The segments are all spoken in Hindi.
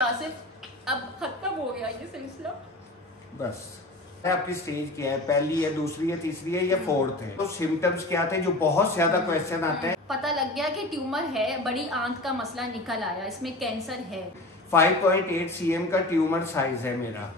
आसिफ अब खत्म हो गया ये सिलसिला। बस आपकी स्टेज क्या है, पहली है, दूसरी है, तीसरी है या फोर्थ है? तो सिम्टम्स क्या थे जो बहुत ज्यादा क्वेश्चन आते हैं? पता लग गया कि ट्यूमर है, बड़ी आंत का मसला निकल आया, इसमें कैंसर है। 5.8 cm का ट्यूमर साइज है मेरा।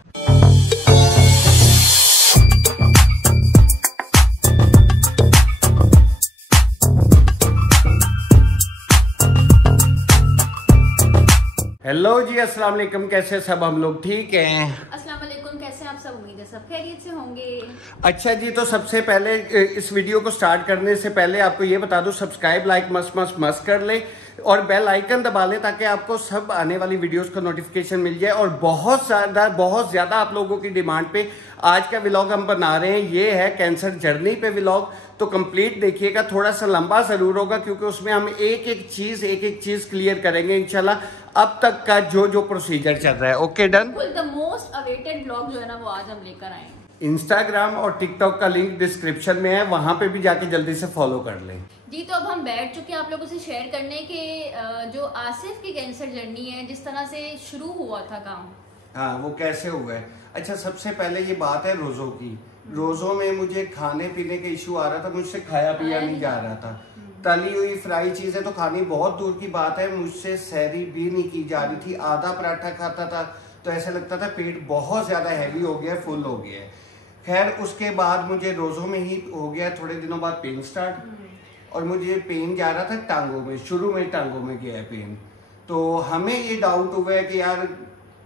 हेलो जी, अस्सलाम वालेकुम। कैसे सब हम लोग ठीक हैं? अस्सलाम वालेकुम, कैसे आप सब? उम्मीद है सब खैरियत से होंगे। अच्छा जी, तो सबसे पहले इस वीडियो को स्टार्ट करने से पहले आपको ये बता दूं, सब्सक्राइब लाइक मस्त कर ले और बेल आइकन दबा ले ताकि आपको सब आने वाली वीडियोस का नोटिफिकेशन मिल जाए। और बहुत ज्यादा आप लोगों की डिमांड पे आज का व्लॉग हम बना रहे हैं, ये है कैंसर जर्नी पे व्लॉग। तो कंप्लीट देखिएगा, थोड़ा सा लंबा जरूर होगा क्योंकि उसमें हम एक एक चीज क्लियर करेंगे इंशाल्लाह, अब तक का जो प्रोसीजर चल रहा है। Okay done. The most awaited vlog जो है ना वो आज हम लेकर आए हैं। इंस्टाग्राम और टिकटॉक का लिंक डिस्क्रिप्शन में है, वहां पे भी जाके जल्दी से फॉलो कर लें जी। तो अब हम बैठ चुके हैं आप लोगों से शेयर करने के जो आसिफ की कैंसर जर्नी है, जिस तरह से शुरू हुआ था काम, हाँ वो कैसे हुआ है। अच्छा, सबसे पहले ये बात है रोजों की। रोजों में मुझे खाने पीने के इशू आ रहा था, मुझसे खाया पिया नहीं जा रहा था। तली हुई फ्राई चीजें तो खानी बहुत दूर की बात है, मुझसे सहरी भी नहीं की जा रही थी। आधा पराठा खाता था तो ऐसा लगता था पेट बहुत ज्यादा हैवी हो गया, फुल हो गया है। खैर उसके बाद मुझे रोजों में ही हो गया, थोड़े दिनों बाद पेन स्टार्ट, और मुझे पेन जा रहा था टांगों में, शुरू में टांगों में गया है पेन। तो हमें ये डाउट हुआ है कि यार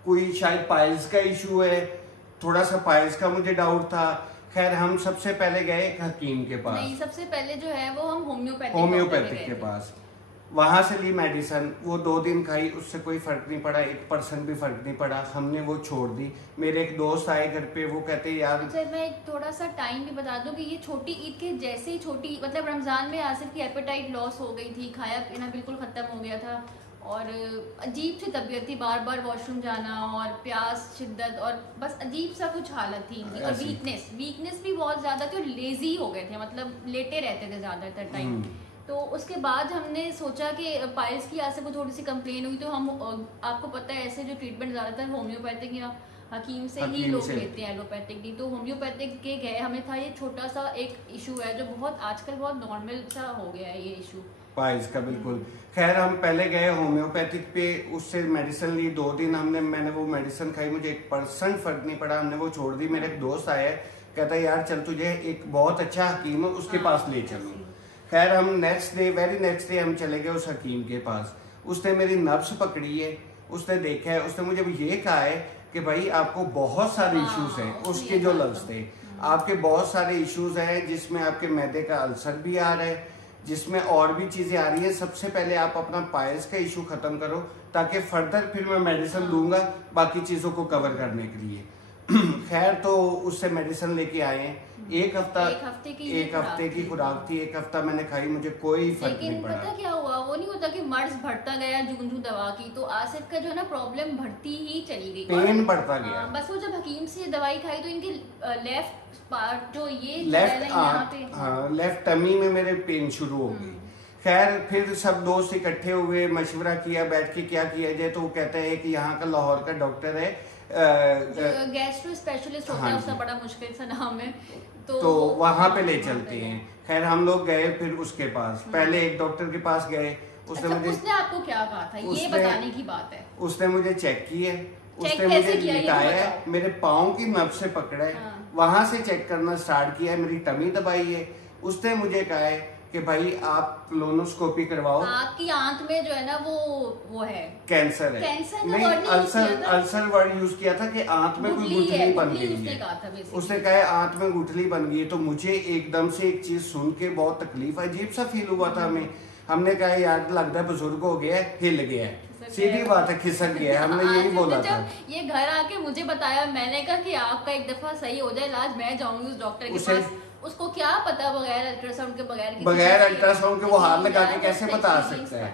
कोई शायद पाइल्स का इशू है, थोड़ा सा पाइल्स का मुझे डाउट था। खैर हम सबसे पहले गए एक हकीम के पास। नहीं, सबसे पहले जो है वो हम होम्योपैथिक के पास, वहां से ली मेडिसिन। वो 2 दिन खाई, उससे कोई फर्क नहीं पड़ा, 1% भी फर्क नहीं पड़ा। हमने वो छोड़ दी। मेरे एक दोस्त आए घर पे, वो कहते यार। अच्छा, मैं थोड़ा सा टाइम भी बता दूं कि ये छोटी ईद के जैसे ही छोटी, मतलब रमजान में आसिफ की एपेटाइट लॉस हो गई थी, खाया पीना बिल्कुल खत्म हो गया था और अजीब सी तबीयत थी, बार बार वॉशरूम जाना और प्यास शिद्दत और बस अजीब सा कुछ हालत थी इनकी। और वीकनेस भी बहुत ज्यादा थी और लेजी हो गए थे, मतलब लेटे रहते थे ज्यादातर टाइम। तो उसके बाद हमने सोचा कि पाइल्स की आसिफ को थोड़ी सी कंप्लेन हुई, तो हम आपको पता है ऐसे जो ट्रीटमेंट ज्यादातर होम्योपैथिक या हकीम से ही लोग लेते हैं, एलोपैथिक नहीं। तो होम्योपैथिक के गए, हमें था ये छोटा सा एक इशू है जो बहुत आजकल बहुत नॉर्मल सा हो गया है ये इशू पाइल्स का। बिल्कुल। खैर हम पहले गए होम्योपैथिक पे, उससे मेडिसिन ली। 2 दिन मैंने वो मेडिसिन खाई, मुझे 1% फर्क नहीं पड़ा, हमने वो छोड़ दी। मेरे एक दोस्त आया, कहता है यार चल तुझे एक बहुत अच्छा हकीम है उसके पास ले चलो। खैर हम वेरी नेक्स्ट डे हम चले गए उस हकीम के पास। उसने मेरी नब्ज पकड़ी है, उसने देखा है, उसने मुझे ये कहा है कि भाई आपको बहुत सारे इश्यूज हैं। उसके जो लफ्ज थे, आपके बहुत सारे इश्यूज हैं, जिसमें आपके मैदे का अल्सर भी आ रहा है, जिसमें और भी चीजें आ रही है। सबसे पहले आप अपना पाइल्स का इशू खत्म करो, ताकि फर्दर फिर मैं मेडिसिन दूंगा बाकी चीजों को कवर करने के लिए। खैर तो उससे मेडिसिन लेके आए हैं। एक हफ्ते की खुराक थी, 1 हफ्ता मैंने खाई, मुझे कोई फर्क नहीं पड़ा। पता क्या हुआ, वो नहीं होता कि मर्ज बढ़ता गया जूं दवा की, तो आसिफ का जो है ना प्रॉब्लम बढ़ती ही चली गई, पेन बढ़ता गया। बस वो जब हकीम से दवाई खाई तो इनके लेफ्ट पार्ट जो ये लेफ्ट टमी में मेरे पेन शुरू हो गई। खैर फिर सब दोस्त इकट्ठे हुए, मशवरा किया बैठ के क्या किया जाए। तो वो कहता है कि यहाँ का लाहौर का डॉक्टर है, गैस्ट्रो स्पेशलिस्ट होता है, उसका बड़ा मुश्किल सा नाम है, तो वहां पे ले चलते हैं। खैर हम लोग गए फिर उसके पास। पहले एक डॉक्टर के पास गए, उसने आपको क्या कहा था ये बताने की बात है। उसने मुझे चेक किया, उसने मुझे लिटाया, मेरे पाँव की नब्ज से पकड़ा है, वहां से चेक करना स्टार्ट किया, मेरी टमी दबाई है। उसने मुझे कहा है कि भाई आप कोलोनोस्कोपी करवाओ, आपकी आंत में जो है ना वो है कैंसर है। नहीं, अल्सर वर्ड यूज किया था कि आंत में कोई गुठली बन गई है। उसने कहा आंत में गुठली बन गई है। तो मुझे एकदम से एक चीज सुन के बहुत तकलीफ, अजीब सा फील हुआ था हमें। हमने कहा यार लगता है बुजुर्ग हो गया है, हिल गया है, सीधी बात है, खिसक गया है। हमने यही बोला था। ये घर आके मुझे बताया, मैंने कहा कि आपका एक दफा सही हो जाए इलाज, मैं जाऊंगी उस डॉक्टर के पास। उसको क्या पता बगैर अल्ट्रासाउंड के बगैर अल्ट्रासाउंड के वो हाथ लगा के कैसे बता सकता है।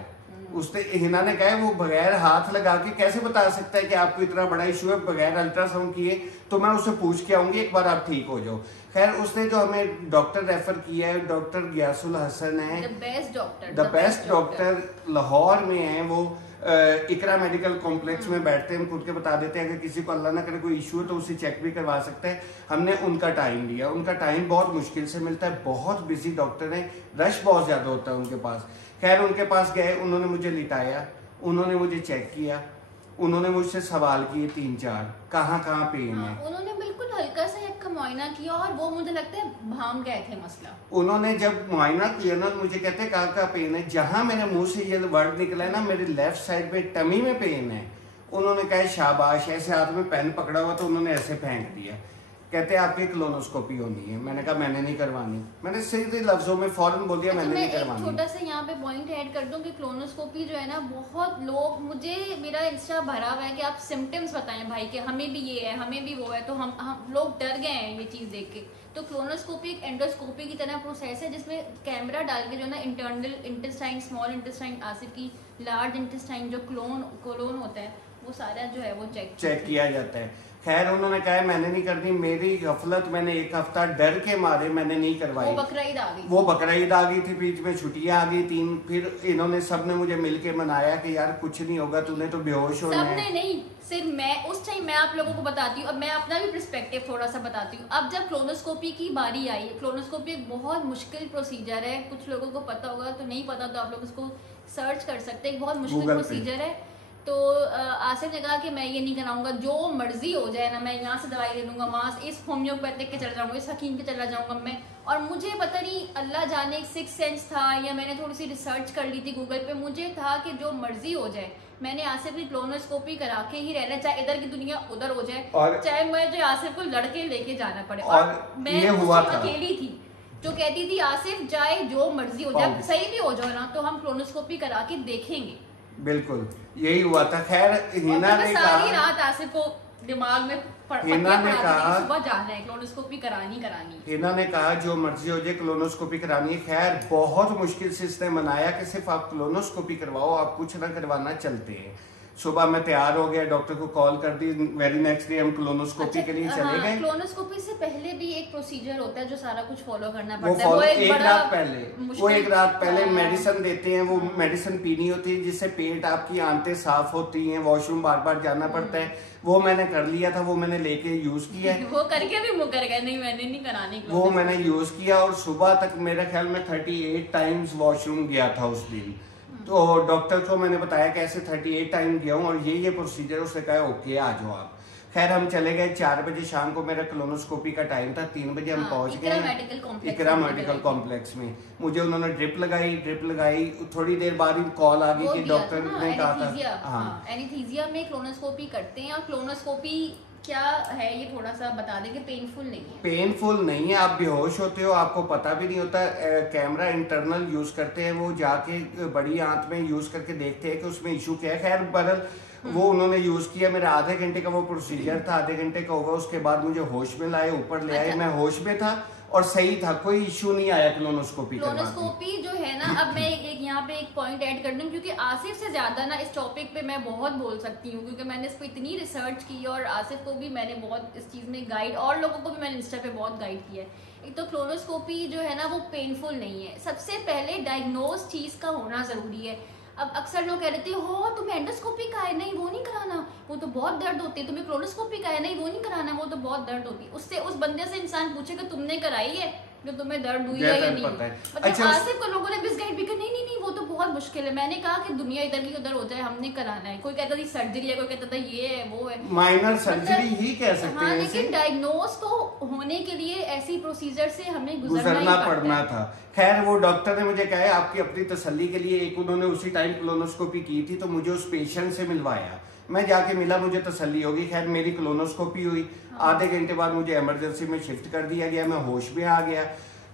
उसने हिना ने कहा वो बगैर हाथ लगा के कैसे बता सकता है कि आपको इतना बड़ा इशू है बगैर अल्ट्रासाउंड किए। तो मैं उससे पूछ के आऊंगी, एक बार आप ठीक हो जाओ। खैर उसने जो हमें डॉक्टर रेफर किया है, डॉक्टर गियासुल हसन है, द बेस्ट डॉक्टर लाहौर में है वो। इकरा मेडिकल कॉम्प्लेक्स में बैठते हैं, हम खुद के बता देते हैं, अगर किसी को अल्लाह ना करे कोई इशू है तो उसे चेक भी करवा सकते हैं। हमने उनका टाइम लिया, उनका टाइम बहुत मुश्किल से मिलता है, बहुत बिजी डॉक्टर है, रश बहुत ज्यादा होता है उनके पास। खैर उनके पास गए, उन्होंने मुझे लिटाया, उन्होंने मुझे चेक किया, उन्होंने मुझसे सवाल किए 3-4 कहाँ पेन है। उन्होंने बिल्कुल हल्का सा एक का मुआयना किया और वो मुझे लगता है भाम गए थे मसला। उन्होंने जब मुआयना किया ना, मुझे कहते हैं कहाँ पेन है, जहां मेरे मुंह से ये वर्ड निकला है ना, मेरे लेफ्ट साइड में टमी में पेन है। उन्होंने कहा शाबाश, ऐसे हाथ में पेन पकड़ा हुआ तो उन्होंने ऐसे फेंक दिया, कहते हैं आपकी कोलोनोस्कोपी होनी है। मैंने कहा मैंने नहीं करवानी, मैंने सीधे लफ्जों में फौरन बोल दिया मैंने नहीं करवानी। छोटा सा यहाँ पे पॉइंट ऐड कर दूं कि कोलोनोस्कोपी जो है ना, बहुत लोग, मुझे मेरा इंस्टा भरा हुआ है कि आप सिम्टम्स बताएं भाई के हमें भी ये है हमें भी वो है, तो हम लोग डर गए हैं ये चीज देख के। तो कोलोनोस्कोपी एक एंडोस्कोपी की तरह प्रोसेस है जिसमें कैमरा डाल के जो है ना internal intestine, small intestine, Asif की लार्ज इंटेस्टाइन जो कोलोन होता है वो सारा जो है वो चेक किया जाता है। खैर उन्होंने कहा मैंने नहीं करनी, मेरी गफलत, मैंने एक हफ्ता डर के मारे मैंने नहीं करवाई। वो बकरीद आ गई थी, बीच में छुट्टियां आ गई 3, फिर इन्होंने सबने मुझे मिलके मनाया कि यार कुछ नहीं होगा, तूने तो बेहोश होना है। सबने नहीं, सिर्फ मैं उस टाइम, मैं आप लोगों को बताती हूँ, अब मैं अपना भी पर्सपेक्टिव थोड़ा सा बताती हूँ। अब जब कोलोनोस्कोपी की बारी आई, कोलोनोस्कोपी एक बहुत मुश्किल प्रोसीजर है, कुछ लोगों को पता होगा, तो नहीं पता तो आप लोग इसको सर्च कर सकते हैं, बहुत मुश्किल प्रोसीजर है। तो आसिफ ने कहा कि मैं ये नहीं कराऊंगा, जो मर्जी हो जाए ना, मैं यहाँ से दवाई ले लूंगा, वहाँ से इस होम्योपैथिक के चला जाऊंगा, इस हकीम के चला जाऊंगा मैं। और मुझे पता नहीं अल्लाह जाने एक सिक्स सेंस था या मैंने थोड़ी सी रिसर्च कर ली थी गूगल पे, मुझे था कि जो मर्जी हो जाए, मैंने आसिफ की कोलोनोस्कोपी करा के ही रहना, चाहे इधर की दुनिया उधर हो जाए, चाहे मुझे आसिफ को लड़के लेके जाना पड़े। और मैं अकेली थी जो कहती थी आसिफ चाहे जो मर्जी हो जाए, सही भी हो जाए ना तो हम कोलोनोस्कोपी करा के देखेंगे। बिल्कुल यही हुआ था। खैर हिना ने कहा, सारी रात आसिफ को दिमाग में हिना ने कहा सुबह जाना है कोलोनोस्कोपी करानी। हिना ने कहा जो मर्जी हो जाए कोलोनोस्कोपी करानी है। खैर बहुत मुश्किल से इसने मनाया कि सिर्फ आप कोलोनोस्कोपी करवाओ, आप कुछ ना करवाना, चलते हैं। सुबह मैं तैयार हो गया, डॉक्टर को कॉल कर दी, वेरी नेक्स्ट डे हम कोलोनोस्कोपी के लिए चले गए। कोलोनोस्कोपी से पहले भी एक प्रोसीजर होता है जो सारा कुछ फॉलो करना पड़ता है। वो एक रात पहले मेडिसिन देते हैं, वो मेडिसिन पीनी होती है जिससे पेट आपकी आंतें साफ होती हैं, वॉशरूम बार बार जाना पड़ता है। वो मैंने कर लिया था, वो मैंने लेके यूज किया है। वो करके भी मुकर गए, नहीं मैंने नहीं करानी। वो मैंने यूज किया और सुबह तक मेरे ख्याल में 38 टाइम्स वॉशरूम गया था उस दिन। तो डॉक्टर को मैंने बताया कि ऐसे 38 टाइम गया हूँ और ये प्रोसीजर, उसने कहा ओके आ जाओ आप। खैर हम चले गए, 4 बजे शाम को मेरा कोलोनोस्कोपी का टाइम था, 3 बजे हम पहुंच गए इकरा मेडिकल कॉम्प्लेक्स में। मुझे उन्होंने ड्रिप लगाई, थोड़ी देर बाद ही कॉल आ गई कि डॉक्टर ने कहा था एनेस्थीसिया में कोलोनोस्कोपी करते हैं। और कोलोनोस्कोपी क्या है ये थोड़ा सा बता दें कि पेनफुल नहीं है, आप बेहोश होते हो, आपको पता भी नहीं होता। कैमरा इंटरनल यूज करते हैं, वो जाके बड़ी आंत में यूज करके देखते हैं कि उसमें इशू क्या है। खैर बदल वो उन्होंने यूज किया, मेरा आधे घंटे का वो प्रोसीजर था, आधे घंटे का होगा। उसके बाद मुझे होश में लाए, ऊपर ले आए, मैं होश में था और सही था, कोई इशू नहीं आया कोलोनोस्कोपी जो है ना। अब मैं यहाँ पे एक पॉइंट ऐड कर दूं, क्योंकि आसिफ से ज्यादा ना इस टॉपिक पे मैं बहुत बोल सकती हूँ, क्योंकि मैंने इस पर इतनी रिसर्च की और आसिफ को भी मैंने बहुत इस चीज में गाइड, और लोगों को भी मैंने इंस्टा पे बहुत गाइड किया है। एक तो कोलोनोस्कोपी जो है ना वो पेनफुल नहीं है। सबसे पहले डायग्नोज चीज का होना जरूरी है। अब अक्सर लोग कह देते हैं हो तुम्हें एंडोस्कोपी का है, नहीं वो नहीं कराना, वो तो बहुत दर्द होती है। तुम्हें कोलोनोस्कोपी का है, नहीं वो नहीं कराना, वो तो बहुत दर्द होती है। उससे उस बंदे से इंसान पूछे कि तुमने कराई है जो तुम्हें दर्द हुई है या नहीं। मतलब आसिफ को लोगों ने मिसगाइड भी किया, नहीं वो तो बहुत मुश्किल है। मैंने कहा कि दुनिया इधर की उधर हो जाए, हमने कराना है। कोई कहता था सर्जरी है, कोई कहता था ये है वो है, माइनर सर्जरी ही कह सकते हैं। लेकिन डायग्नोज को होने के लिए ऐसी प्रोसीजर से हमें गुजरना पड़ना था। खैर वो डॉक्टर ने मुझे कहा आपकी अपनी तसल्ली के लिए, एक उन्होंने उसी टाइम कोलोनोस्कोपी की थी तो मुझे उस पेशेंट से मिलवाया, मैं जाके मिला, मुझे तसल्ली होगी। खैर मेरी कोलोनोस्कोपी हुई, आधे घंटे बाद मुझे इमरजेंसी में शिफ्ट कर दिया गया, मैं होश में आ गया।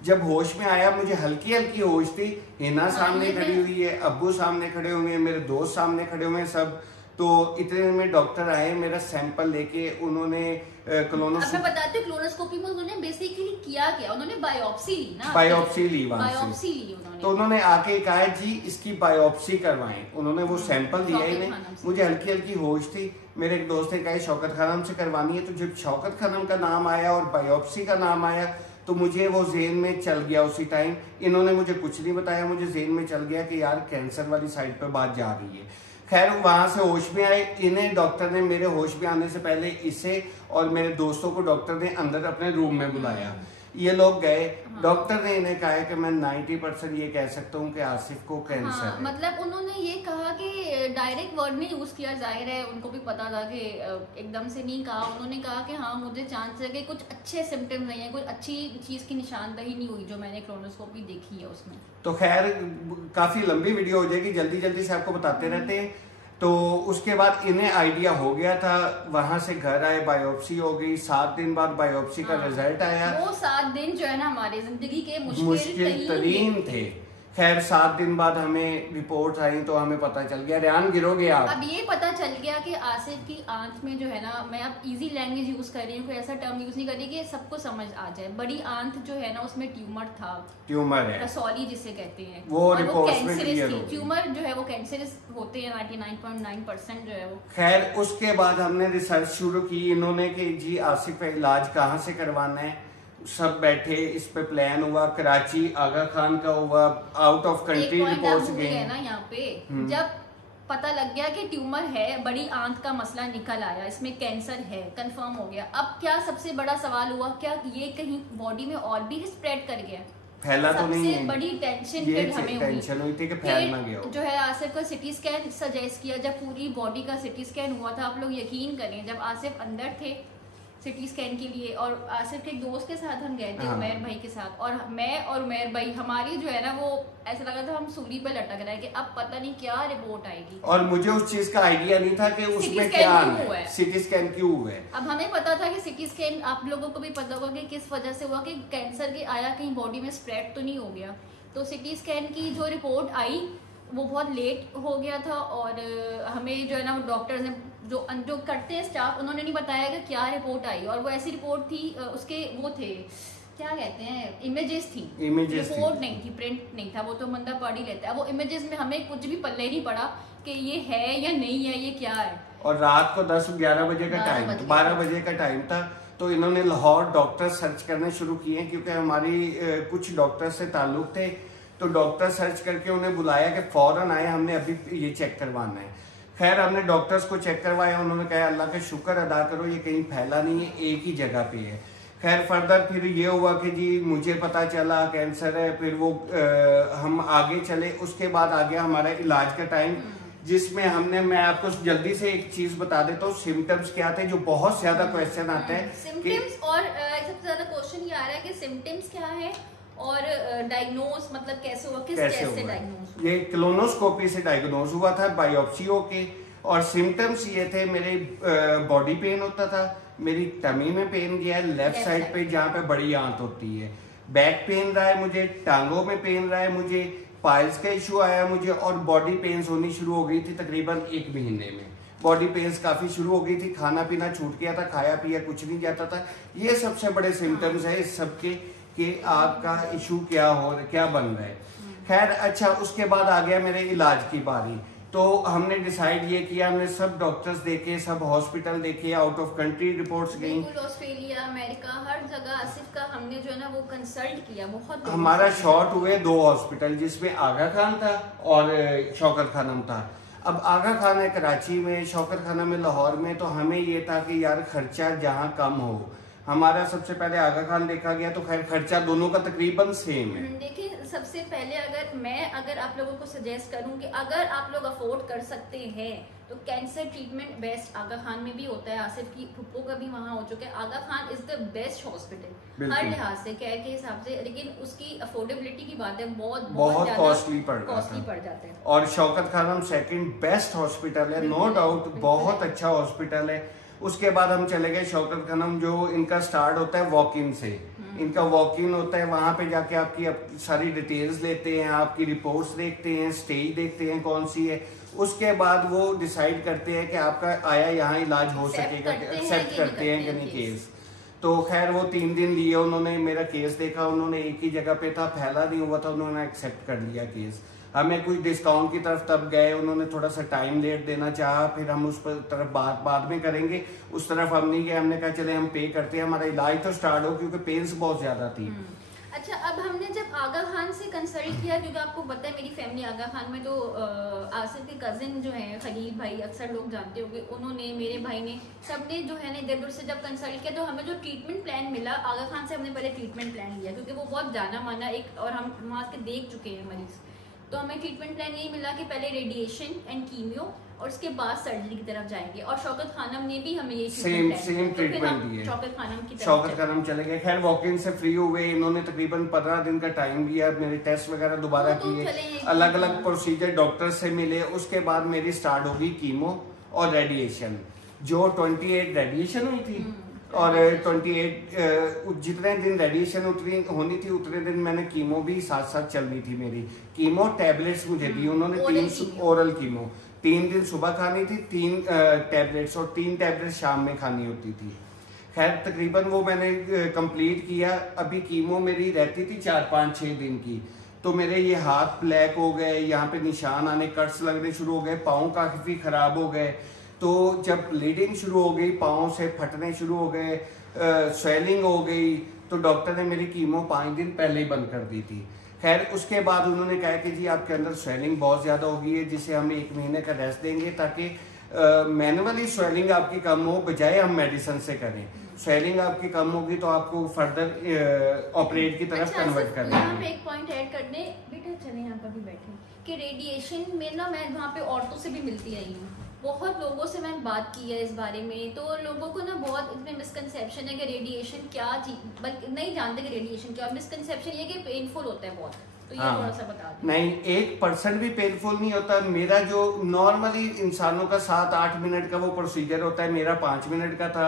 जब होश में आया मुझे हल्की हल्की होश थी, हिना सामने खड़ी हुई है, अब्बू सामने खड़े हुए हैं, मेरे दोस्त सामने खड़े हुए हैं सब। तो इतने में डॉक्टर आए, मेरा सैंपल लेके उन्होंने कोलोनोस्कोपी बताते कोलोनोस्कोपी में उन्होंने बेसिकली किया क्या, उन्होंने बायोप्सी ली ना, बायोप्सी ली उन्होंने। तो उन्होंने आके कहा जी इसकी बायोप्सी करवाएं। उन्होंने वो सैंपल दिया इन्हें, मुझे हल्की हल्की होश थी। मेरे एक दोस्त ने कहा शौकत खानम से करवानी है। तो जब शौकत खानम का नाम आया और बायोप्सी का नाम आया तो मुझे वो जेन में चल गया उसी टाइम। इन्होंने मुझे कुछ नहीं बताया, मुझे जेन में चल गया कि यार कैंसर वाली साइड पे बात जा रही है। खैर वहां से होश में आए, इन्हें डॉक्टर ने मेरे होश में आने से पहले इसे और मेरे दोस्तों को डॉक्टर ने अंदर अपने रूम में बुलाया। ये लोग गए, डॉक्टर ने इन्हें कहा कि मैं 90% ये कह सकता हूँ कि आसिफ को कैंसर है। मतलब उन्होंने ये कहा कि डायरेक्ट वर्ड नहीं यूज किया, जाहिर है उनको भी पता था कि एकदम से नहीं कहा। उन्होंने कहा कि हाँ मुझे चांस है कि कुछ अच्छे सिम्टम्स नहीं है, कुछ अच्छी चीज की निशानदही नहीं हुई जो मैंने कोलोनोस्कोपी देखी है उसमें। तो खैर काफी लंबी वीडियो हो जाएगी, जल्दी जल्दी से आपको बताते रहते हैं। तो उसके बाद इन्हें आइडिया हो गया था, वहां से घर आए, बायोप्सी हो गई, 7 दिन बाद बायोप्सी का रिजल्ट आया। वो 7 दिन जो है ना हमारी जिंदगी के मुश्किल तरीन थे। खैर 7 दिन बाद हमें रिपोर्ट आई तो हमें पता चल गया। रेहान गिरोगे आप? अब ये पता चल गया कि आसिफ की आंत में जो है ना, मैं अब इजी लैंग्वेज यूज कर रही हूँ, कोई ऐसा टर्म यूज नहीं कर रही कि सबको समझ आ जाए। बड़ी आंत जो है ना उसमें ट्यूमर था, ट्यूमर है, रसौली जिसे कहते हैं, वो रिपोर्ट में क्लियर हो। ट्यूमर जो है वो कैंसरस होते हैं 99.9% जो है वो। खैर उसके बाद हमने रिसर्च शुरू की, इन्होंने कि जी आसिफ का इलाज कहाँ से करवाना है। सब बैठे, इस पे प्लान हुआ, कराची आगा खान का हुआ, आउट ऑफ कंट्री रिपोर्ट्स गए ना यहाँ पे। जब पता लग गया कि ट्यूमर है, बड़ी आंत का मसला निकल आया, इसमें कैंसर है, कंफर्म हो गया। अब क्या सबसे बड़ा सवाल हुआ, क्या ये कहीं बॉडी में और भी स्प्रेड कर गया? फैला तो नहीं है। सबसे बड़ी टेंशन हमें टेंशन हुई थी कि फैल ना गया हो। जो है आसिफ को सिटी स्कैन सजेस्ट किया। जब पूरी बॉडी का सिटी स्कैन हुआ था, आप लोग यकीन करें, जब आसिफ अंदर थे सिटी स्कैन के लिए और आसिफ के एक दोस्त के साथ हम गए थे, उमैर भाई के साथ, और मैं और उमैर भाई, हमारी जो है ना वो ऐसा लगा था हम सूली पे लटक रहे हैं कि अब पता नहीं क्या रिपोर्ट आएगी। और मुझे उस चीज का आइडिया नहीं था कि उसमें क्या है, सिटी स्कैन क्यों हुआ है। अब हमें पता था कि सिटी स्कैन, आप लोगों को भी पता होगा कि किस वजह से हुआ, कि कैंसर के आया कहीं बॉडी में स्प्रेड तो नहीं हो गया। तो सिटी स्कैन की जो रिपोर्ट आई वो बहुत लेट हो गया था, और हमें जो है ना वो डॉक्टर्स ने जो करते हैं स्टाफ, उन्होंने नहीं बताया कि क्या रिपोर्ट आई। और वो ऐसी रिपोर्ट थी, उसके वो थे क्या कहते हैं, इमेजेस थी, रिपोर्ट नहीं थी, प्रिंट नहीं था, वो तो बंदा पढ़ ही लेता है। वो इमेजेस में हमें कुछ भी पल्ले नहीं पड़ा कि ये है या नहीं है, ये क्या है। और रात को 10-11 बजे का टाइम, 12 बजे का टाइम था। तो इन्होंने लाहौर डॉक्टर सर्च करने शुरू किए, क्योंकि हमारी कुछ डॉक्टर से ताल्लुक थे। तो डॉक्टर सर्च करके उन्हें बुलाया कि फौरन आए, हमने अभी ये चेक करवाना है। खैर हमने डॉक्टर्स को चेक करवाया, उन्होंने कहा अल्लाह का शुक्र अदा करो ये कहीं फैला नहीं है, एक ही जगह पे है। खैर फर्दर फिर ये हुआ कि जी मुझे पता चला कैंसर है, फिर वो हम आगे चले। उसके बाद आ गया हमारा इलाज का टाइम, जिसमें हमने, मैं आपको जल्दी से एक चीज बता देता हूँ, सिम्टम्स क्या थे, जो बहुत ज्यादा क्वेश्चन आते हैं। सिम्टम्स और सबसे ज्यादा क्वेश्चन ये आ रहा है कि सिम्टम्स क्या है और डायग्नोज मतलब कैसे हुआ, किस टेस्ट से डायग्नोज? ये कोलोनोस्कोपी से डायग्नोज हुआ था, बायोप्सी होके। और सिम्टम्स ये थे, मेरे बॉडी पेन होता था, मेरी टमी में पेन गया है लेफ्ट साइड पे जहाँ पे बड़ी आंत होती है, बैक पेन रहा है मुझे, टांगों में पेन रहा है मुझे, पाइल्स का इशू आया मुझे, और बॉडी पेन्स होनी शुरू हो गई थी तकरीबन 1 महीने में। बॉडी पेन्स काफी शुरू हो गई थी, खाना पीना छूट गया था, खाया पिया कुछ नहीं जाता था। ये सबसे बड़े सिम्टम्स है इस सबके कि आपका इशू क्या बन रहा है। खैर अच्छा, उसके बाद आ गया मेरे इलाज की बारी। तो हमने डिसाइड ये किया, हमने सब डॉक्टर्स देखे, सब हॉस्पिटल देखे, आउट ऑफ कंट्री रिपोर्ट्स गई, ऑस्ट्रेलिया, अमेरिका, हर जगह आसिफ का हमने जो है ना वो कंसल्ट किया। बहुत हमारा शॉर्ट हुए 2 हॉस्पिटल, जिसमें आगा खान था और शौकत खानम था। अब आगा खान है कराची में, शौकत खानम है लाहौर में। तो हमें ये था कि यार खर्चा जहाँ कम हो, हमारा सबसे पहले आगा खान देखा गया। तो खैर खर्चा दोनों का तकरीबन सेम है। देखिए सबसे पहले अगर आप लोगों को सजेस्ट करूं कि अगर आप लोग अफोर्ड कर सकते हैं तो कैंसर ट्रीटमेंट बेस्ट आगा खान में भी होता है। आसिफ की फुप्पो का भी वहाँ हो चुका है। Aga Khan is the best hospital हर लिहाज से, केयर के हिसाब से, लेकिन उसकी अफोर्डेबिलिटी की बात है, बहुत कॉस्टली पड़ जाता है। और Shaukat Khanum second best hospital है, नो डाउट, बहुत अच्छा हॉस्पिटल है। उसके बाद हम चले गए शौकत खानम, जो इनका स्टार्ट होता है वॉक इन से। इनका वॉक इन होता है, वहां पे जाके आपकी सारी डिटेल्स लेते हैं, आपकी रिपोर्ट्स देखते हैं, स्टेज देखते हैं कौन सी है। उसके बाद वो डिसाइड करते हैं कि आपका आया यहाँ इलाज हो सकेगा, एक्सेप्ट करते हैं कि नहीं केस। तो खैर वो 3 दिन लिए उन्होंने, मेरा केस देखा उन्होंने, एक ही जगह पे था, फैला नहीं हुआ था, उन्होंने एक्सेप्ट कर लिया केस। हमें कुछ डिस्काउंट की तरफ तब गए, उन्होंने थोड़ा सा टाइम लेट देना चाहा, फिर हम उस पर तरफ बाद में करेंगे, उस तरफ हम नहीं गए। हमने कहा चले हम पे करते हैं, हमारा इलाज तो स्टार्ट हो, क्योंकि पेन्स बहुत ज्यादा थी। अच्छा, अब हमने जब आगा खान से कंसल्ट किया क्योंकि आपको पता है मेरी फैमिली आगा खान में तो आसिफ के कजिन जो है खलील भाई, अक्सर लोग जानते होंगे, उन्होंने, मेरे भाई ने, सबने जो है ना इधर उधर से जब कंसल्ट किया तो हमें जो ट्रीटमेंट प्लान मिला, आगा खान से हमने पहले ट्रीटमेंट प्लान लिया क्योंकि वो बहुत जाना माना एक, और हम वहाँ के देख चुके हैं मरीज। तो हमें ट्रीटमेंट प्लान यही मिला कि पहले रेडिएशन एंड कीमियो और उसके बाद सर्जरी की तरफ जाएंगे। और शौकत खानम ने भी हमें ये सेम ट्रीटमेंट दिए। शौकत खानम चले गए। खैर वॉक इन से फ्री हुए, इन्होंने तकरीबन 15 दिन का टाइम दिया, मेरे टेस्ट वगैरह दोबारा किए, अलग अलग प्रोसीजर डॉक्टर से मिले। उसके बाद मेरी स्टार्ट होगी कीमो और रेडिएशन। जो 28 रेडिएशन हुई थी और 28 जितने दिन रेडिएशन होनी थी उतने दिन मैंने कीमो भी साथ साथ चलनी थी। मेरी कीमो टैबलेट्स मुझे दी उन्होंने, 3 ओरल कीमो, 3 दिन सुबह खानी थी, 3 टैबलेट्स, और 3 टैबलेट्स शाम में खानी होती थी। खैर तकरीबन वो मैंने कंप्लीट किया। अभी कीमो मेरी रहती थी 4-5-6 दिन की, तो मेरे ये हाथ ब्लैक हो गए, यहाँ पे निशान आने, कट्स लगने शुरू हो गए, पाँव काफी खराब हो गए। तो जब ब्लीडिंग शुरू हो गई, पाँव से फटने शुरू हो गए, स्वेलिंग हो गई, तो डॉक्टर ने मेरी कीमो 5 दिन पहले ही बंद कर दी थी। खैर उसके बाद उन्होंने कहा कि जी आपके अंदर स्वेलिंग बहुत ज़्यादा हो गई है, जिसे हम 1 महीने का रेस्ट देंगे ताकि मैनुअली स्वेलिंग आपकी कम हो, बजाय हम मेडिसिन से करें। स्वेलिंग आपकी कम होगी तो आपको फर्दर ऑपरेट की तरफ कन्वर्ट कर देंगे। यहाँ पे एक पॉइंट ऐड कर दें बेटा, चले यहाँ पर भी बैठे, कि रेडिएशन में ना मैं वहाँ पे औरतों से भी मिलती आई हूँ, बहुत लोगों से मैंने बात की है इस बारे में। तो लोगों को ना बहुत इसमें मिसकंसेप्शन है कि रेडिएशन क्या चीज, बल्कि नहीं जानते कि रेडिएशन क्या, मिसकंसेप्शन ये कि पेनफुल होता है बहुत। तो ये थोड़ा सा बता दें। नहीं, 1% भी पेनफुल नहीं होता। मेरा जो नॉर्मली इंसानों का 7-8 मिनट का वो प्रोसीजर होता है, मेरा 5 मिनट का था।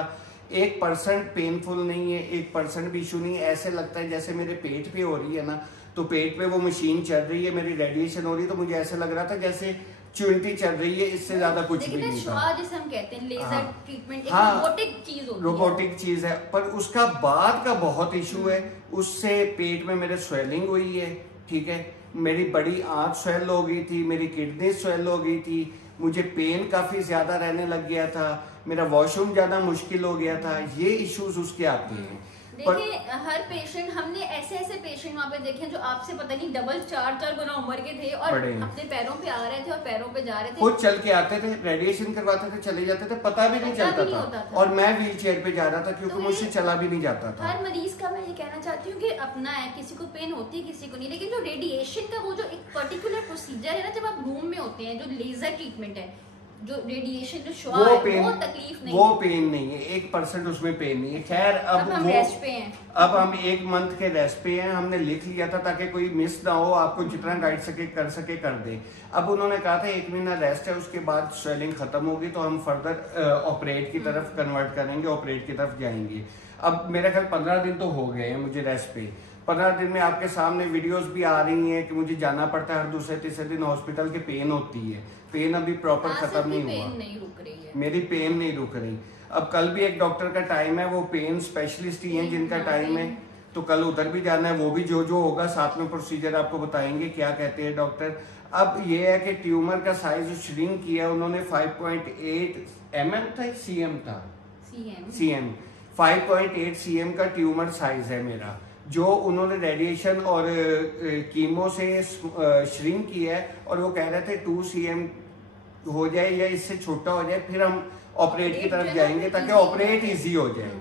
1% पेनफुल नहीं है, 1% भी इशू नहीं है। ऐसे लगता है जैसे मेरे पेट पे हो रही है ना, तो पेट पे वो मशीन चल रही है, मेरी रेडिएशन हो रही है, तो मुझे ऐसा लग रहा था जैसे च्युइंटी चल रही है, इससे ज्यादा कुछ भी नहीं था। जिसे हम कहते हैं लेजर ट्रीटमेंट, एक रोबोटिक चीज होती है, रोबोटिक चीज है। पर उसका बाद का बहुत इशू है, उससे पेट में मेरे स्वेलिंग हुई है, ठीक है, मेरी बड़ी आंत स्वेल हो गई थी, मेरी किडनी स्वेल हो गई थी, मुझे पेन काफी ज्यादा रहने लग गया था, मेरा वॉशरूम ज्यादा मुश्किल हो गया था। ये इश्यूज उसके आते हैं। देखिए हर पेशेंट, हमने ऐसे ऐसे पेशेंट वहाँ पे देखे जो आपसे पता नहीं डबल 4 गुना उम्र के थे और अपने पैरों पे आ रहे थे और पैरों पे जा रहे थे, खुद चल के आते थे, रेडिएशन करवाते थे, चले जाते थे, पता भी नहीं चलता था। और मैं व्हील चेयर पे जा रहा था क्योंकि मुझसे चला भी नहीं जाता था। हर मरीज का मैं ये कहना चाहती हूँ कि अपना है, किसी को पेन होती है किसी को नहीं, लेकिन जो रेडिएशन का वो जो एक पर्टिकुलर प्रोसीजर है ना, जब आप रूम में होते हैं, जो लेजर ट्रीटमेंट है, जो रेडिएशन जो शॉट है, वो तकलीफ नहीं, वो पेन नहीं है, 1% उसमें पेन नहीं है। खैर अब हम रेस्ट पे हैं, अब हम 1 मंथ के रेस्ट पे हैं। हमने लिख लिया था ताकि कोई मिस ना हो, आपको जितना गाइड कर सके कर दे। अब उन्होंने कहा था 1 महीना रेस्ट है, उसके बाद स्वेलिंग खत्म होगी तो हम फर्दर ऑपरेट की तरफ कन्वर्ट करेंगे, ऑपरेट की तरफ जाएंगे। अब मेरे ख्याल 15 दिन तो हो गए हैं मुझे रेस्ट पे। 15 दिन में आपके सामने वीडियोस भी आ रही हैं कि मुझे जाना पड़ता है हर दूसरे-तीसरे दिन हॉस्पिटल के, पेन होती है, पेन अभी प्रॉपर खत्म नहीं हुआ, नहीं रुक रही है मेरी पेन नहीं रुक रही। अब कल भी एक डॉक्टर का टाइम है, वो पेन स्पेशलिस्ट ही हैं जिनका टाइम है, तो कल उधर भी जाना है। वो भी जो होगा साथ में प्रोसीजर आपको बताएंगे क्या कहते हैं डॉक्टर। अब ये है कि ट्यूमर का साइज श्रिंक किया उन्होंने, 5.8 mm था, CM था, CM 5.8 CM का ट्यूमर साइज है मेरा, जो उन्होंने रेडिएशन और कीमो से श्रिंक किया है। और वो कह रहे थे 2 CM हो जाए या इससे छोटा हो जाए, फिर हम ऑपरेट की तरफ जाएंगे ताकि ऑपरेट इजी हो जाए।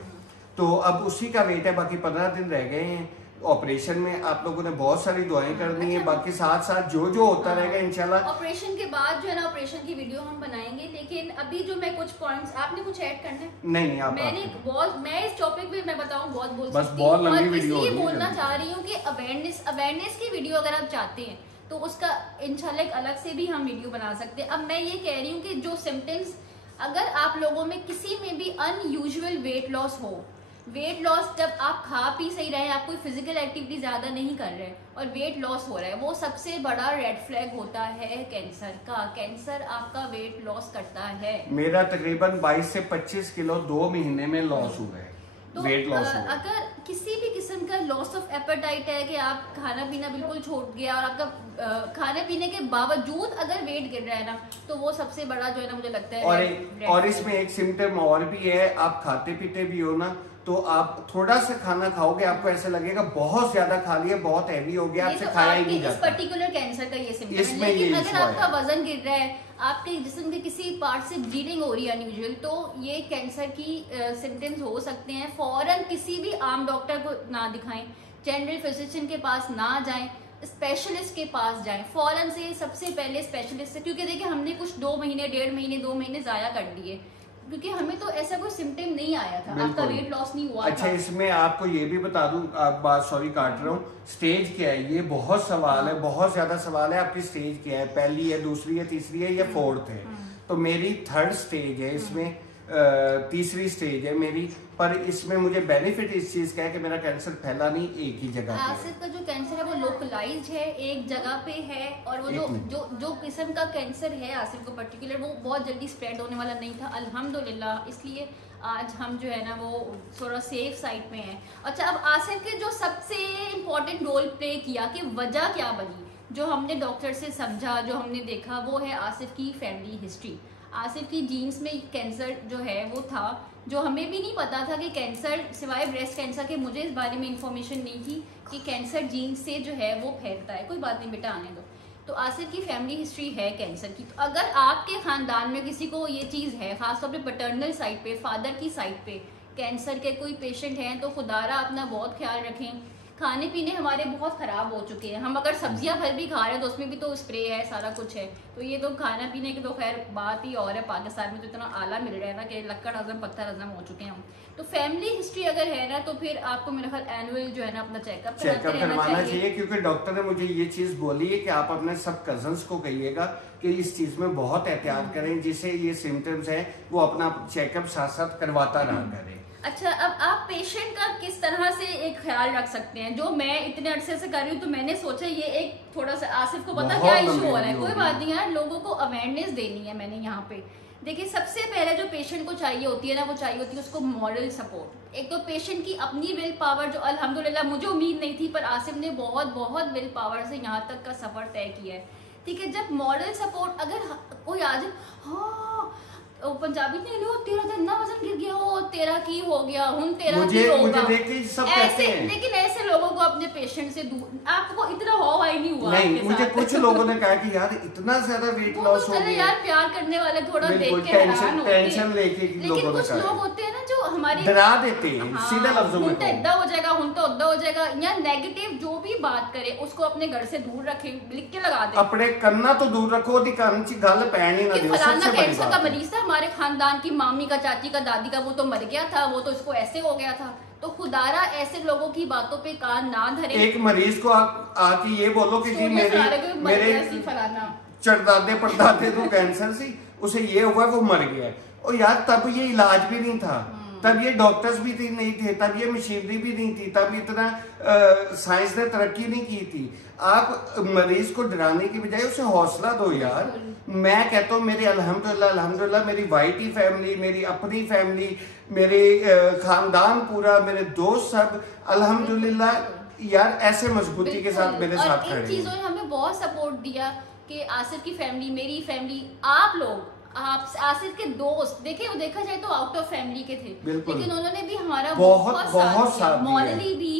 तो अब उसी का वेट है, बाकी 15 दिन रह गए हैं ऑपरेशन में। आप लोगों ने बहुत सारी दुआएं करनी है, बाकी साथ साथ जो होता रहेगा इंशाल्लाह। ऑपरेशन के बाद जो है ना, ऑपरेशन की वीडियो हम बनाएंगे, लेकिन अभी जो मैं कुछ पॉइंट्स, आपने कुछ ऐड करना है? नहीं, आप मैं इस टॉपिक पे मैं बताऊं बहुत बोल बस बहुत लंबी वीडियो होगी, इसलिए बोलना चाह रही हूँ कि अवेयरनेस की वीडियो अगर आप चाहते हैं तो उसका इंशाल्लाह एक अलग से भी हम वीडियो बना सकते हैं। अब मैं ये कह रही हूँ कि जो सिम्टम्स, अगर आप लोगों में किसी में भी अनयूजुअल वेट लॉस हो, वेट लॉस जब आप खा पी सही रहे, आप कोई फिजिकल एक्टिविटी ज्यादा नहीं कर रहे और वेट लॉस हो रहा है, वो सबसे बड़ा रेड फ्लैग होता है कैंसर का। कैंसर आपका वेट लॉस करता है। मेरा तकरीबन 22 से 25 किलो 2 महीने में लॉस हुआ है, तो वेट लॉस। अगर किसी भी किस्म का लॉस ऑफ एपेटाइट है कि आप खाना पीना बिल्कुल छोड़ गया और आपका खाने पीने के बावजूद अगर वेट गिर रहा है ना, तो वो सबसे बड़ा जो है ना मुझे लगता है। और इसमें एक सिम्टम और भी है, आप खाते पीते भी हो ना, तो आप थोड़ा सा खाना खाओगे, आपको ऐसे लगेगा बहुत ज्यादा खा लिया, बहुत हैवी हो गया, आपसे खाया ही नहीं जाता। इस पर्टिकुलर कैंसर का ये सिम्टम है। इसमें लेकिन ये अगर आपका वजन गिर रहा है, आपके जिस्म के किसी पार्ट से ब्लीडिंग हो रही है अनयूजुअल, तो ये कैंसर की सिम्टम्स हो सकते हैं। फौरन किसी भी आम डॉक्टर को ना दिखाएं, जनरल फिजिशियन के पास ना जाएं, स्पेशलिस्ट के पास जाएं फौरन से। सबसे पहले स्पेशलिस्ट से, क्योंकि देखिए हमने कुछ 2 महीने 1.5 महीने 2 महीने जाया कर दिए, क्योंकि हमें तो ऐसा कोई सिम्टम नहीं आया था, आपका वेट लॉस नहीं हुआ अच्छा था। इसमें आपको ये भी बता दूं, आप बात सॉरी काट रहा हूँ, स्टेज क्या है, ये बहुत सवाल है, बहुत ज्यादा सवाल है। आपकी स्टेज क्या है, पहली है, दूसरी है, तीसरी है या 4th है? तो मेरी 3rd स्टेज है, इसमें 3री स्टेज है मेरी। पर इसमें मुझे बेनिफिट इस चीज का है कि मेरा कैंसर फैला नहीं, एक ही जगह पे है। आसिफ का जो कैंसर है वो लोकलाइज्ड है, एक जगह पे है, और वो जो किस्म का कैंसर है आसिफ को पर्टिकुलर, वो बहुत जल्दी स्प्रेड होने वाला नहीं था अल्हम्दुलिल्लाह। इसलिए आज हम जो है ना वो थोड़ा सेफ साइड में है। अच्छा, अब आसिफ के जो सबसे इम्पोर्टेंट रोल प्ले किया कि वजह क्या बनी, जो हमने डॉक्टर से समझा, जो हमने देखा, वो है आसिफ की फैमिली हिस्ट्री। आसिफ की जीन्स में कैंसर जो है वो था, जो हमें भी नहीं पता था कि कैंसर, सिवाय ब्रेस्ट कैंसर के मुझे इस बारे में इंफॉर्मेशन नहीं थी कि कैंसर जीन्स से जो है वो फैलता है। कोई बात नहीं बेटा, आने दो। तो आसिफ की फैमिली हिस्ट्री है कैंसर की। तो अगर आपके खानदान में किसी को ये चीज़ है, खासतौर पे पैटर्नल साइड पे, फादर की साइड पे कैंसर के कोई पेशेंट हैं, तो खुदारा अपना बहुत ख्याल रखें। खाने पीने हमारे बहुत ख़राब हो चुके हैं। हम अगर सब्जियां फल भी खा रहे हैं तो उसमें भी तो स्प्रे है, सारा कुछ है। तो ये तो खाना पीने की तो खैर बात ही और है। पाकिस्तान में तो इतना आला मिल रहा है ना कि लक्कड़ हजम पत्थर हजम हो चुके हैं हम। तो फैमिली हिस्ट्री अगर है ना, तो फिर आपको मेरा ख्याल एनुअल जो है ना अपना चेकअप करवाना चाहिए, क्योंकि डॉक्टर ने मुझे ये चीज बोली है कि आप अपने सब कजन्स को कहिएगा कि इस चीज में बहुत एहतियात करें, जिससे ये सिम्टम्स है वो अपना चेकअप साथ साथ करवाता रहा करें। अच्छा, अब आप पेशेंट का किस तरह से एक ख्याल रख सकते हैं, जो मैं इतने अरसे से कर रही हूँ, तो मैंने सोचा ये एक थोड़ा सा आसिफ को पता क्या इशू हो रहा है। कोई बात नहीं यार, लोगों को अवेयरनेस देनी है मैंने यहाँ पे। देखिए, सबसे पहले जो पेशेंट को चाहिए होती है ना, वो चाहिए होती है उसको मॉरल सपोर्ट। एक तो पेशेंट की अपनी विल पावर, जो अल्हम्दुलिल्लाह मुझे उम्मीद नहीं थी, पर आसिफ ने बहुत बहुत विल पावर से यहाँ तक का सफर तय किया है। ठीक है, जब मॉरल सपोर्ट अगर कोई आ जाए, हाँ पंजाबी ने लो तेरा तो इतना वजन गिर गया, हो तेरा की हो गया, हुन तेरा की होगा, मुझे देख के सब कहते हैं। लेकिन ऐसे लोगों को अपने पेशेंट से दूर, आपको इतना हवा ही नहीं हुआ। नहीं, मुझे कुछ लोगों ने कहा कि यार इतना ज्यादा वेट लॉस हो गया यार, प्यार करने वाले थोड़ा देख के हैरान होते हैं, टेंशन लेके लेकिन कुछ लोग होते हैं ना जो हमारे डरा देते हैं, सीधे लफ्जों में, तो इद्दा हो जाएगा, हुन तो उद्दा हो जाएगा, या नेगेटिव जो भी बात करे उसको अपने घर से दूर रखें, लिख के लगा दे। अपने करना तो दूर रखो, कान ची गल पैनी ना दियो। फलाना कैंसर का मरीज था हमारे खानदान की, मामी का, चाची का, दादी का, वो तो मर गया था, वो तो इसको ऐसे हो गया था। तो खुदारा ऐसे लोगों की बातों पे कान ना धरे। एक मरीज को आके ये बोलो कि जी मेरे चरदादे परदादे को कैंसर सी, उसे ये हुआ, वो मर गया। और यार तब ये इलाज भी नहीं था, तब ये डॉक्टर्स भी नहीं थे, तब ये मशीनरी भी नहीं थी, तब इतना साइंस ने तरक्की नहीं की थी। आप मरीज को डराने की बजाय उसे हौसला दो यार। मैं कहता हूँ मेरी अल्हम्दुलिल्लाह मेरी वाइटी फैमिली, मेरी अपनी फैमिली, मेरे खानदान पूरा, मेरे दोस्त सब अल्हम्दुलिल्लाह यार ऐसे मजबूती के साथ मेरे साथ खड़े हैं। चीजों ने हमें बहुत सपोर्ट दिया कि आसिफ की फैमिली, मेरी फैमिली, आप लोग, आप आसिफ के दोस्त, देखिए वो देखा जाए तो आउट ऑफ फैमिली के थे, लेकिन उन्होंने भी हमारा बहुत साथ मॉरली भी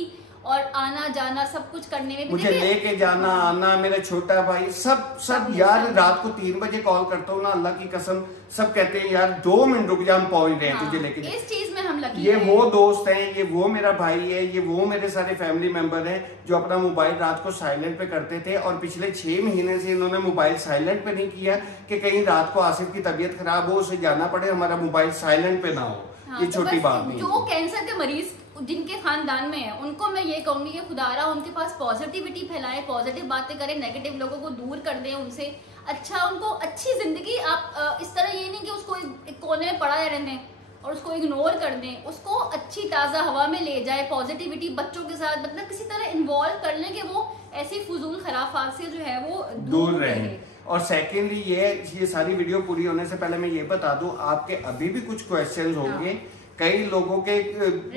और आना जाना सब कुछ करने में भी, मुझे लेके जाना आना, मेरा छोटा भाई सब यार रात को 3 बजे कॉल करता हूँ ना, अल्लाह की कसम सब कहते हैं यार 2 मिनट रुक जा, हम पहुंच रहे हैं तुझे लेके। इस चीज में हम लकी ये वो दोस्त हैं, ये वो मेरा भाई है, ये वो मेरे सारे फैमिली मेंबर हैं जो अपना मोबाइल रात को साइलेंट पे करते थे, और पिछले 6 महीने से इन्होंने मोबाइल साइलेंट पे नहीं किया कि कहीं रात को आसिफ की तबीयत खराब हो, उसे जाना पड़े, हमारा मोबाइल साइलेंट पे ना हो। ये छोटी बात नहीं। जो कैंसर के मरीज जिनके खानदान में है, उनको मैं ये कहूंगी कि खुदारा उनके पास पॉजिटिविटी फैलाए, पॉजिटिव बातें करें, नेगेटिव लोगों को दूर कर दें उनसे। अच्छा, उनको अच्छी जिंदगी, आप इस तरह ये नहीं कि उसको एक कोने में पड़ा रहने दें और उसको इग्नोर कर दें, उसको अच्छी ताज़ा हवा में ले जाए, पॉजिटिविटी बच्चों के साथ, मतलब किसी तरह इन्वॉल्व कर लें कि वो ऐसी फजूल खराफात से जो है वो दूर रहे। और सेकेंडली ये सारी वीडियो पूरी होने से पहले मैं ये बता दूं, आपके अभी भी कुछ क्वेश्चंस होंगे, कई लोगों के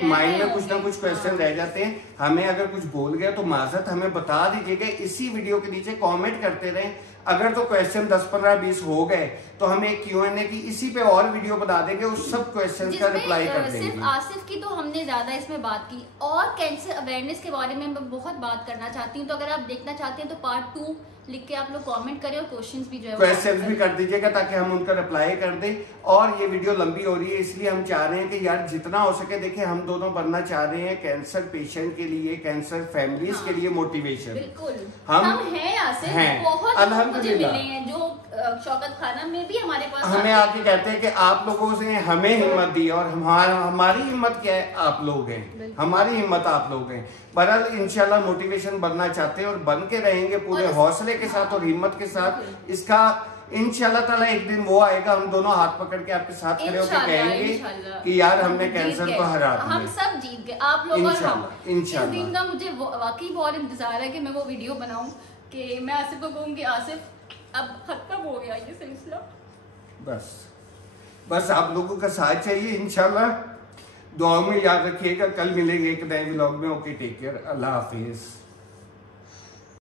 माइंड में कुछ ना कुछ क्वेश्चन रह जाते हैं। हमें अगर कुछ बोल गया तो माजरत हमें बता दीजिएगा, इसी वीडियो के नीचे कमेंट करते रहें। अगर तो क्वेश्चन 10, 15, 20 हो गए तो हम एक Q&A की इसी पे और वीडियो बना देंगे, उस सब क्वेश्चन का रिप्लाई कर देंगे। सिर्फ आसिफ की तो हमने ज्यादा इसमें बात की, और कैंसर अवेयरनेस के बारे में मैं बहुत बात करना चाहती हूँ, तो अगर आप देखना चाहते हैं तो पार्ट 2 लिख के आप लोग कमेंट करें और क्वेश्चंस भी जो है क्वेश्चंस भी कर दीजिएगा ताकि हम उनका रिप्लाई कर दें। और ये वीडियो लंबी हो रही है इसलिए हम चाह रहे हैं कि यार जितना हो सके, देखिए हम दोनों बनना चाह रहे हैं कैंसर पेशेंट के लिए, कैंसर फैमिलीज के लिए मोटिवेशन। बिल्कुल हम हैं आसिफ, बहुत मुझे मिले हैं जो शौकत खाना में भी हमारे पास हमें आके कहते हैं कि आप लोगों से हमें हिम्मत दी, और हमारी हिम्मत क्या है, आप लोग हैं, हमारी हिम्मत आप लोग हैं। बहरहाल इंशाल्लाह मोटिवेशन बनना चाहते हैं और बन के रहेंगे पूरे हौसले के साथ और हिम्मत के साथ। इसका इंशाल्लाह ताला एक दिन वो आएगा, हम दोनों हाथ पकड़ के आपके साथ खड़े होकर कहेंगे कि यार हमने कैंसर को हरा दिया, हम सब जीत गए, आप लोग और हम। इंशाल्लाह इस दिन का मुझे वाकई बहुत इंतजार है कि मैं वो वीडियो बनाऊं, कि मैं आसिफ को कहूँ कि आसिफ अब खत्म हो गया ये सिलसिला। बस आप लोगों का साथ चाहिए। इंशाल्लाह दुआ में याद रखिएगा। कल मिलेंगे एक नए व्लॉग में। ओके, टेक केयर, अल्लाह हाफिज।